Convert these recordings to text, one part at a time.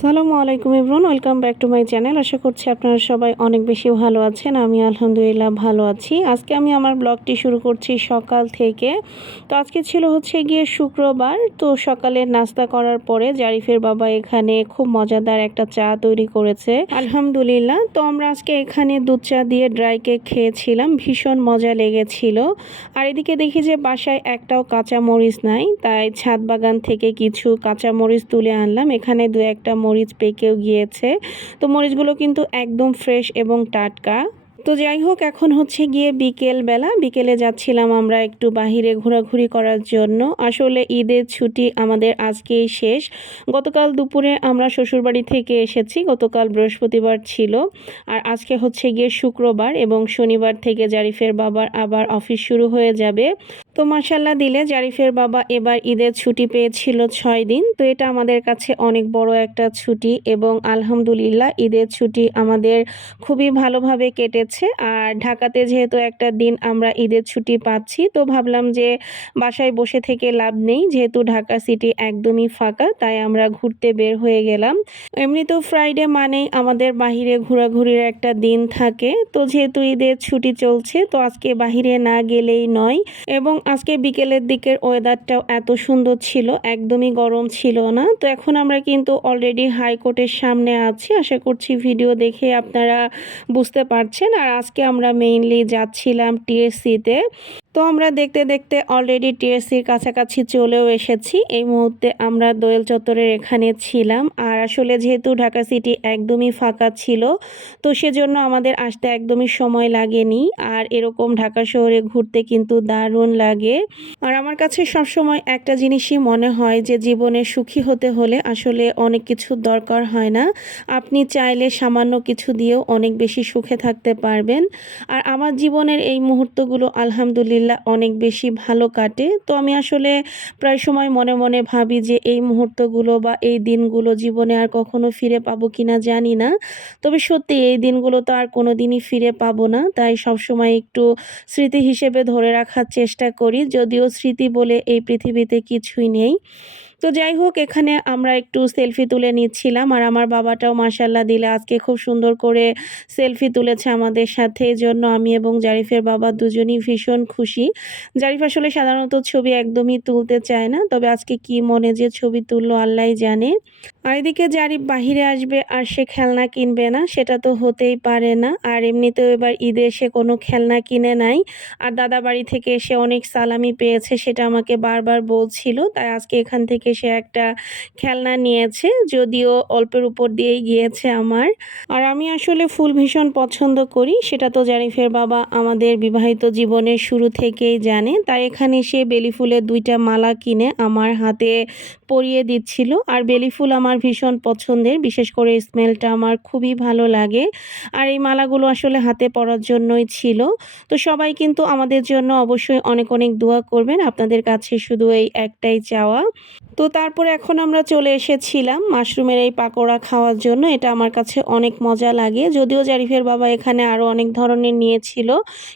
আসসালামু আলাইকুম ইবরুন welcome back to my channel. আশা করছি আপনারা সবাই অনেক বেশি ভালো আছেন, আমি আলহামদুলিল্লাহ ভালো আছি। আজকে আমি আমার ব্লগটি শুরু করছি সকাল থেকে। তো আজকে ছিল হচ্ছে গিয়ে শুক্রবার, তো সকালে নাস্তা করার পরে জারিফের বাবা এখানে খুব মজাদার একটা চা তৈরি করেছে। আলহামদুলিল্লাহ, তো আমরা আজকে এখানে দুধ চা দিয়ে ড্রাই কেক খেয়েছিলাম, ভীষণ মজা লেগেছিল। আর এদিকে দেখি যে বাসায় একটাও কাঁচা মরিচ নাই, তাই ছাদ বাগান থেকে কিছু কাঁচা মরিচ তুলে আনলাম। এখানে দু একটা মরিচ পেকেও গিয়েছে। তো মরিচগুলো কিন্তু একদম ফ্রেশ এবং টাটকা। তো যাই হোক, এখন হচ্ছে গিয়ে বিকেল বেলা বিকেলে যাচ্ছিলাম আমরা একটু বাহিরে ঘোরাঘুরি করার জন্য। আসলে ঈদের ছুটি আমাদের আজকেই শেষ। গতকাল দুপুরে আমরা শ্বশুরবাড়ি থেকে এসেছি। গতকাল বৃহস্পতিবার ছিল। আর আজকে হচ্ছে গিয়ে শুক্রবার এবং শনিবার থেকে জারিফের বাবার আবার অফিস শুরু হয়ে যাবে। তো মাসাল্লাহ দিলে জারিফের বাবা এবার ঈদের ছুটি পেয়েছিল ছয় দিন। তো এটা আমাদের কাছে অনেক বড় একটা ছুটি এবং আলহামদুলিল্লাহ ঈদের ছুটি আমাদের খুবই ভালোভাবে কেটেছে। আর ঢাকাতে যেহেতু একটা দিন আমরা ঈদের ছুটি পাচ্ছি, তো ভাবলাম যে বাসায় বসে থেকে লাভ নেই। যেহেতু ঢাকা সিটি একদমই ফাঁকা, তাই আমরা ঘুরতে বের হয়ে গেলাম। এমনি তো ফ্রাইডে মানেই আমাদের বাহিরে ঘোরাঘুরির একটা দিন থাকে। তো যেহেতু ঈদের ছুটি চলছে, তো আজকে বাহিরে না গেলেই নয়। এবং আজকে বিকেলের দিকের ওয়েদারটাও এত সুন্দর ছিল, একদমই গরম ছিল না। তো এখন আমরা কিন্তু অলরেডি হাইকোর্টের সামনে আছি। আশা করছি ভিডিও দেখে আপনারা বুঝতে পারছেন। আর আজকে আমরা মেইনলি যাচ্ছিলাম টিএসসিতে তো আমরা দেখতে দেখতে অলরেডি টিএসসির কাছাকাছি চলেও এসেছি। এই মুহূর্তে আমরা দোয়েল চত্বরের এখানে ছিলাম আর আসলে যেহেতু ঢাকা সিটি একদমই ফাঁকা ছিল, তো সেজন্য আমাদের আসতে একদমই সময় লাগেনি আর এরকম ঢাকা শহরে ঘুরতে কিন্তু দারুণ লাগে। আর আমার কাছে সবসময় একটা জিনিসই মনে হয় যে জীবনে সুখী হতে হলে আসলে অনেক কিছু দরকার হয় না। আপনি চাইলে সামান্য কিছু দিয়েও অনেক বেশি সুখে থাকতে পারবেন। আর আমার জীবনের এই মুহূর্তগুলো আলহামদুলিল্লাহ আলহামদুলিল্লাহ অনেক বেশি ভালো কাটে। তো আমি আসলে প্রায় সময় মনে মনে ভাবি যে এই মুহূর্তগুলো বা এই দিনগুলো জীবনে আর কখনো ফিরে পাবো কিনা জানি না। তবে সত্যি এই দিনগুলো তো আর কোনো দিনই ফিরে পাবো না। তাই সবসময় একটু স্মৃতি হিসেবে ধরে রাখার চেষ্টা করি। যদিও স্মৃতি বলে এই পৃথিবীতে কিছুই নেই। তো যাই হোক, এখানে আমরা একটু সেলফি তুলে নিচ্ছিলাম। আর আমার বাবাটাও মাসাল্লাহ দিলে আজকে খুব সুন্দর করে সেলফি তুলেছে আমাদের সাথে। এই জন্য আমি এবং জারিফের বাবা দুজনই ভীষণ খুশি। জারিফ আসলে সাধারণত ছবি একদমই তুলতে চায় না, তবে আজকে কি মনে যে ছবি তুললো আল্লাহ জানে। আর এদিকে জারিফ বাহিরে আসবে আর সে খেলনা কিনবে না, সেটা তো হতেই পারে না। আর এমনিতেও এবার ঈদে এসে কোনো খেলনা কিনে নাই। আর দাদা বাড়ি থেকে এসে অনেক সালামি পেয়েছে, সেটা আমাকে বারবার বলছিল। তাই আজকে এখান থেকে সে একটা খেলনা নিয়েছে, যদিও অল্পের উপর দিয়েই গিয়েছে আমার। আর আমি আসলে ফুল ভীষণ পছন্দ করি, সেটা তো জারিফের বাবা আমাদের বিবাহিত জীবনের শুরু থেকেই জানে। তাই এখানে সে বেলি ফুলের দুইটা মালা কিনে আমার হাতে পরিয়ে দিচ্ছিল। আর বেলি ফুল আমার ভীষণ পছন্দের। বিশেষ করে স্মেলটা আমার খুবই ভালো লাগে। আর এই মালাগুলো আসলে হাতে পরার জন্যই ছিল। তো সবাই কিন্তু আমাদের জন্য অবশ্যই অনেক অনেক দোয়া করবেন। আপনাদের কাছে শুধু এই একটাই চাওয়া। তো তারপরে এখন আমরা চলে এসেছিলাম মাশরুমের এই পাকোড়া খাওয়ার জন্য। এটা আমার কাছে অনেক মজা লাগে। যদিও জারিফের বাবা এখানে আরও অনেক ধরনের নিয়েছিল,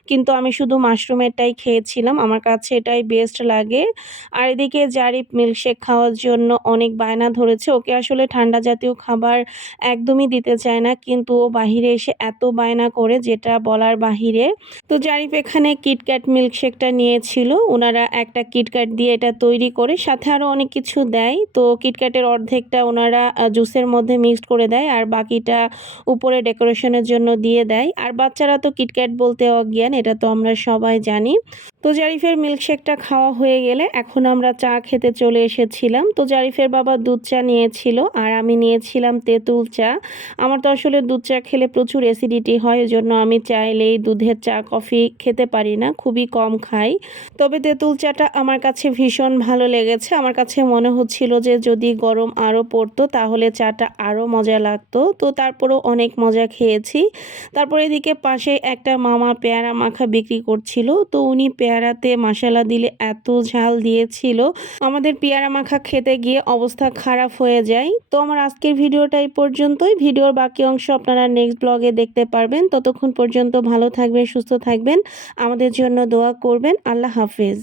কিন্তু আমি শুধু মাশরুমেরটাই খেয়েছিলাম। আমার কাছে এটাই বেস্ট লাগে। আর এদিকে জারিফ মিল্কশেক খাওয়ার জন্য অনেক বায়না ধরেছে। ওকে আসলে ঠান্ডা জাতীয় খাবার একদমই দিতে চায় না, কিন্তু ও বাহিরে এসে এত বায়না করে যেটা বলার বাহিরে। তো জারিফ এখানে কিটক্যাট মিল্কশেকটা নিয়েছিল। ওনারা একটা কিটক্যাট দিয়ে এটা তৈরি করে, সাথে আরও অনেক কিছু দেয়। তো কিটক্যাটের অর্ধেকটা ওনারা জুসের মধ্যে মিক্সড করে দেয়, আর বাকিটা উপরে ডেকোরেশনের জন্য দিয়ে দেয়। আর বাচ্চারা তো কিটক্যাট বলতে অজ্ঞান, এটা তো আমরা সবাই জানি। তো জারিফের মিল্কশেকটা খাওয়া হয়ে গেলে এখন আমরা চা খেতে চলে এসেছিলাম। তো জারিফের বাবা দুধ চা নিয়েছিল আর আমি নিয়েছিলাম তেঁতুল চা। আমার তো আসলে দুধ চা খেলে প্রচুর অ্যাসিডিটি হয় জন্য আমি চাইলেই দুধের চা, কফি খেতে পারি না, খুবই কম খাই। তবে তেঁতুল চাটা আমার কাছে ভীষণ ভালো লেগেছে। আমার কাছে মনে হচ্ছিল যে যদি গরম আরও পড়তো তাহলে চাটা আরও মজা লাগতো। তো তারপরেও অনেক মজা খেয়েছি। তারপর এদিকে পাশে একটা মামা পেয়ারা মাখা বিক্রি করছিল। তো উনি পেয়ারাতে মশালা দিলে এত ঝাল দিয়েছিল। আমাদের পেয়ারা মাখা খেতে গিয়ে অবস্থা খারাপ হয়ে যায়। তো আমার আজকের ভিডিওটা এই পর্যন্তই। ভিডিওর বাকি অংশ আপনারা নেক্সট ব্লগে দেখতে পারবেন। ততক্ষণ পর্যন্ত ভালো থাকবেন, সুস্থ থাকবেন। আমাদের জন্য দোয়া করবেন। আল্লাহ হাফেজ।